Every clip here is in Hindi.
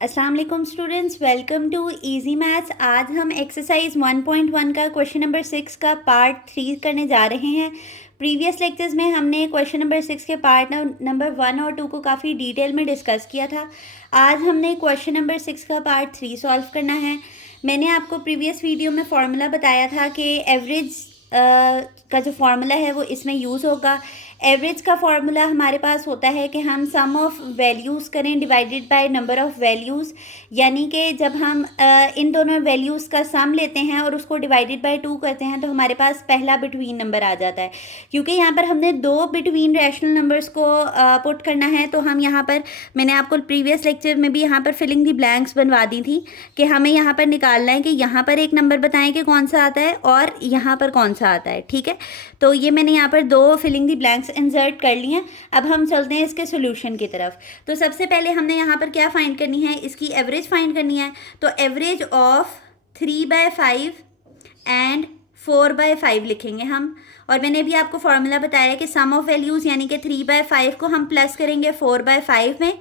अस्सलाम वालेकुम students, welcome to easy maths. आज हम एक्सरसाइज 1.1 का क्वेश्चन नंबर 6 का पार्ट 3 करने जा रहे हैं। प्रीवियस लेक्चर्स में हमने क्वेश्चन नंबर 6 के पार्ट नंबर 1 और 2 को काफ़ी डिटेल में डिस्कस किया था। आज हमने क्वेश्चन नंबर 6 का पार्ट 3 सॉल्व करना है। मैंने आपको प्रीवियस वीडियो में फार्मूला बताया था कि एवरेज का जो फार्मूला है वो इसमें यूज़ होगा। एवरेज का फार्मूला हमारे पास होता है कि हम सम ऑफ वैल्यूज़ करें divided by number of values, यानी कि जब हम इन दोनों वैल्यूज़ का सम लेते हैं और उसको डिवाइडेड बाय 2 करते हैं तो हमारे पास पहला बिटवीन नंबर आ जाता है। क्योंकि यहाँ पर हमने दो बिटवीन रैशनल नंबर्स को पुट करना है, तो हम यहाँ पर, मैंने आपको प्रीवियस लेक्चर में भी यहाँ पर फिलिंग दी ब्लैंक्स बनवा दी थी कि हमें यहाँ पर निकालना है कि यहाँ पर एक नंबर बताएं कि कौन सा आता है और यहाँ पर कौन सा आता है। ठीक है, तो ये मैंने यहाँ पर दो फिलिंग दी ब्लैंक्स इंसर्ट कर ली हैं। अब हम चलते हैं इसके सॉल्यूशन की तरफ। तो सबसे पहले हमने यहाँ पर क्या फाइंड करनी है, इसकी एवरेज फाइंड करनी है। तो एवरेज ऑफ 3/5 एंड 4/5 लिखेंगे हम। और मैंने भी आपको फॉर्मूला बताया कि सम ऑफ वैल्यूज़ यानी कि 3/5 को हम प्लस करेंगे 4/5 में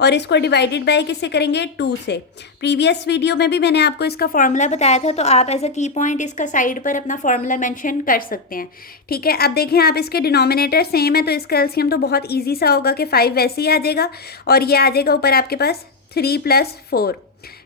और इसको डिवाइडेड बाय किससे करेंगे, 2 से। प्रीवियस वीडियो में भी मैंने आपको इसका फॉर्मूला बताया था, तो आप एज अ की पॉइंट इसका साइड पर अपना फॉर्मूला मेंशन कर सकते हैं। ठीक है, अब देखें आप, इसके डिनोमिनेटर सेम है तो इसका एलसीएम तो बहुत ईजी सा होगा कि 5 वैसे ही आ जाएगा और ये आ जाएगा ऊपर आपके पास 3 + 4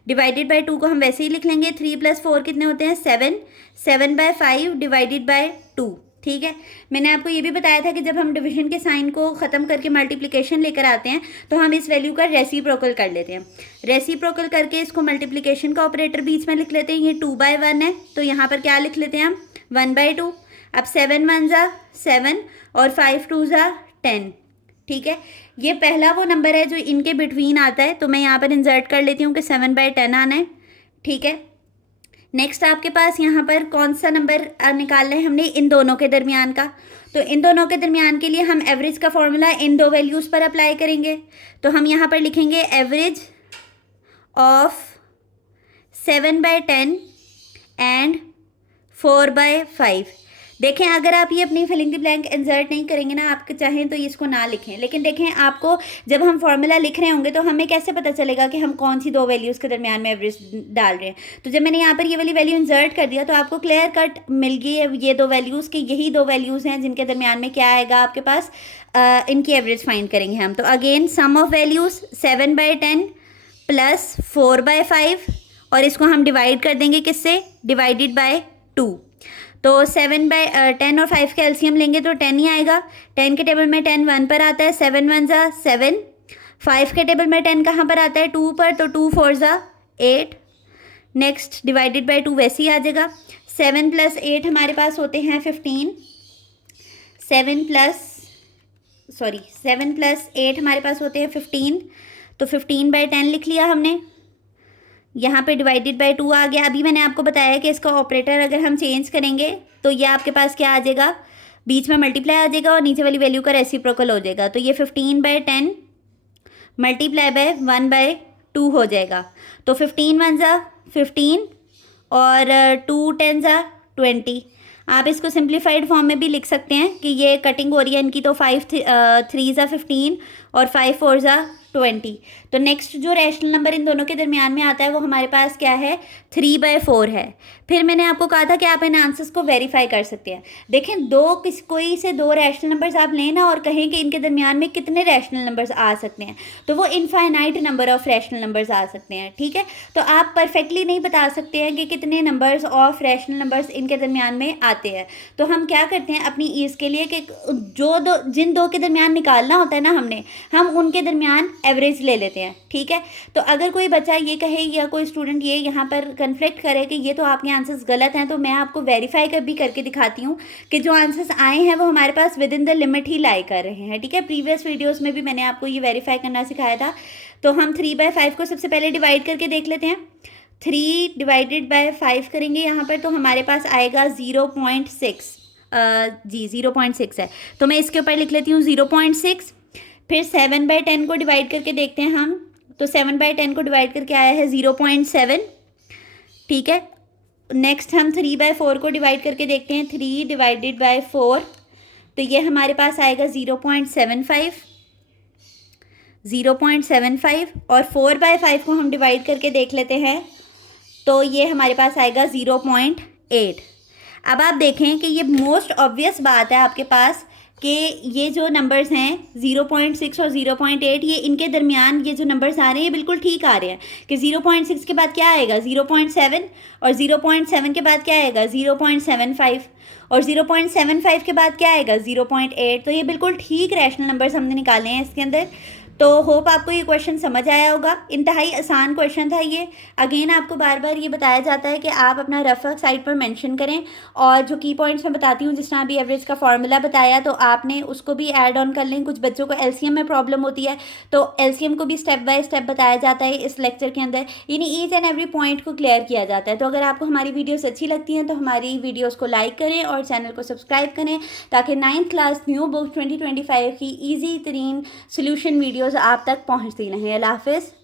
डिवाइडेड बाय 2 को हम वैसे ही लिख लेंगे। 3 + 4 कितने होते हैं, 7। 7/5 डिवाइडेड बाय 2। ठीक है, मैंने आपको ये भी बताया था कि जब हम डिवीजन के साइन को ख़त्म करके मल्टीप्लिकेशन लेकर आते हैं तो हम इस वैल्यू का रेसिप्रोकल कर लेते हैं। रेसिप्रोकल करके इसको मल्टीप्लिकेशन का ऑपरेटर बीच में लिख लेते हैं। ये 2/1 है तो यहाँ पर क्या लिख लेते हैं हम, 1/2। अब 7 1 ज़ा 7 और 5 2 ज़ा 10। ठीक है, ये पहला वो नंबर है जो इनके बिटवीन आता है, तो मैं यहाँ पर इंसर्ट कर लेती हूँ कि 7/10 आना है। ठीक है, नेक्स्ट आपके पास यहाँ पर कौन सा नंबर निकालना है हमने, इन दोनों के दरमियान का। तो इन दोनों के दरमियान के लिए हम एवरेज का फॉर्मूला इन दो वैल्यूज़ पर अप्लाई करेंगे। तो हम यहाँ पर लिखेंगे एवरेज ऑफ 7/10 एंड 4/5। देखें, अगर आप ये अपनी फिलिंग द ब्लैंक इंसर्ट नहीं करेंगे ना, आप चाहें तो इसको ना लिखें, लेकिन देखें आपको जब हम फार्मूला लिख रहे होंगे तो हमें कैसे पता चलेगा कि हम कौन सी दो वैल्यूज़ के दरमियान में एवरेज डाल रहे हैं। तो जब मैंने यहाँ पर ये वाली वैल्यू इंसर्ट कर दिया तो आपको क्लियर कट मिल गई है ये दो वैल्यूज़ की, यही दो वैल्यूज़ हैं जिनके दरमियान में क्या आएगा आपके पास, इनकी एवरेज फाइंड करेंगे हम। तो अगेन सम ऑफ वैल्यूज़ 7/10 + 4/5 और इसको हम डिवाइड कर देंगे किससे, डिवाइडेड बाय 2। तो 7/10 और 5 का एलसीएम लेंगे तो 10 ही आएगा। 10 के टेबल में 10 1 पर आता है, 7 1 ज़ा 7। 5 के टेबल में 10 कहाँ पर आता है, 2 पर, तो 2 4 ज़ा 8। नेक्स्ट डिवाइडेड बाय 2 वैसे ही आ जाएगा। 7 + 8 हमारे पास होते हैं 15। 7 + 8 हमारे पास होते हैं 15, तो 15/10 लिख लिया हमने। यहाँ पे डिवाइडेड बाय 2 आ गया। अभी मैंने आपको बताया कि इसका ऑपरेटर अगर हम चेंज करेंगे तो ये आपके पास क्या आ जाएगा, बीच में मल्टीप्लाई आ जाएगा और नीचे वाली वैल्यू का रेसिप्रोकल हो जाएगा। तो ये 15/10 मल्टीप्लाई बाय 1/2 हो जाएगा। तो 15 1 ज़ा 15 और 2 10 ज़ा 20। आप इसको सिंप्लीफाइड फॉर्म में भी लिख सकते हैं कि ये कटिंग हो रही है इनकी, तो 5 3 ज़ा 15 और 5 4 ज़ा 20। तो नेक्स्ट जो रैशनल नंबर इन दोनों के दरमियान में आता है वो हमारे पास क्या है, 3/4 है। फिर मैंने आपको कहा था कि आप इन आंसर्स को वेरीफाई कर सकते हैं। देखें, कोई से दो रैशनल नंबर्स आप लें ना और कहें कि इनके दरमियान में कितने रैशनल नंबर्स आ सकते हैं, तो वो infinite number of rational numbers आ सकते हैं। ठीक है, तो आप परफेक्टली नहीं बता सकते हैं कि कितने नंबर्स ऑफ रैशनल नंबर्स इनके दरमियान में आते हैं। तो हम क्या करते हैं अपनी ईज़ के लिए कि जिन दो के दरमियान निकालना होता है ना हमने, हम उनके दरमियान एवरेज ले लेते हैं। ठीक है, तो अगर कोई बच्चा ये कहे या कोई स्टूडेंट ये यहाँ पर कन्फ्लिक्ट करे कि ये तो आपके आंसर्स गलत हैं, तो मैं आपको वेरीफाई भी करके दिखाती हूँ कि जो आंसर्स आए हैं वो हमारे पास विद इन द लिमिट ही लाई कर रहे हैं। ठीक है, प्रीवियस वीडियोज़ में भी मैंने आपको ये वेरीफाई करना सिखाया था। तो हम 3/5 को सबसे पहले डिवाइड करके देख लेते हैं। 3 डिवाइडेड बाय 5 करेंगे यहाँ पर, तो हमारे पास आएगा 0.6। जी 0.6 है, तो मैं इसके ऊपर लिख लेती हूँ 0.6। फिर 7/10 को डिवाइड करके देखते हैं हम, तो 7/10 को डिवाइड करके आया है 0.7। ठीक है, नेक्स्ट हम 3/4 को डिवाइड करके देखते हैं। 3 डिवाइडेड बाय 4, तो ये हमारे पास आएगा 0.75। 0.75 और 4/5 को हम डिवाइड करके देख लेते हैं, तो ये हमारे पास आएगा 0.8। अब आप देखें कि ये मोस्ट ऑब्वियस बात है आपके पास कि ये जो नंबर्स हैं 0.6 और 0.8, ये इनके दरमियान ये जो नंबर्स आ रहे हैं ये बिल्कुल ठीक आ रहे हैं कि 0.6 के बाद क्या आएगा 0.7 और 0.7 के बाद क्या आएगा 0.75 और 0.75 के बाद क्या आएगा 0.8। तो ये बिल्कुल ठीक रैशनल नंबर्स हमने निकाले हैं इसके अंदर। तो होप आपको ये क्वेश्चन समझ आया होगा। इंतहाई आसान क्वेश्चन था ये। अगेन आपको बार बार ये बताया जाता है कि आप अपना रफ वर्क साइड पर मेंशन करें और जो की पॉइंट्स मैं बताती हूँ, जिस तरह अभी एवरेज का फॉर्मूला बताया, तो आपने उसको भी ऐड ऑन कर लें। कुछ बच्चों को एलसीएम में प्रॉब्लम होती है तो एलसीएम को भी स्टेप बाय स्टेप बताया जाता है इस लेक्चर के अंदर, यानी ईच एंड एवरी पॉइंट को क्लियर किया जाता है। तो अगर आपको हमारी वीडियोस अच्छी लगती हैं तो हमारी वीडियोस को लाइक करें और चैनल को सब्सक्राइब करें ताकि 9th क्लास न्यू बुक 2025 की ईजी तरीन सोल्यूशन वीडियोज़ आप तक पहुँचती रहें। अल्लाह हाफिज़।